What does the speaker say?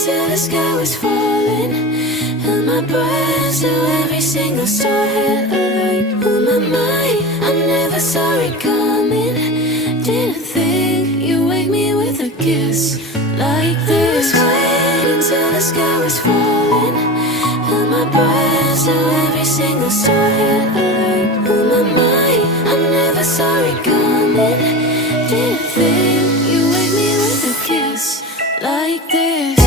until the sky was falling. Held my breath till every single star had aligned. On my mind, I never saw it coming. Didn't think you'd wake me with a kiss like this. Wait until the sky was falling. Held my breath till every single star had aligned. On my mind, I never saw it coming. Didn't think you'd wake me with a kiss like this.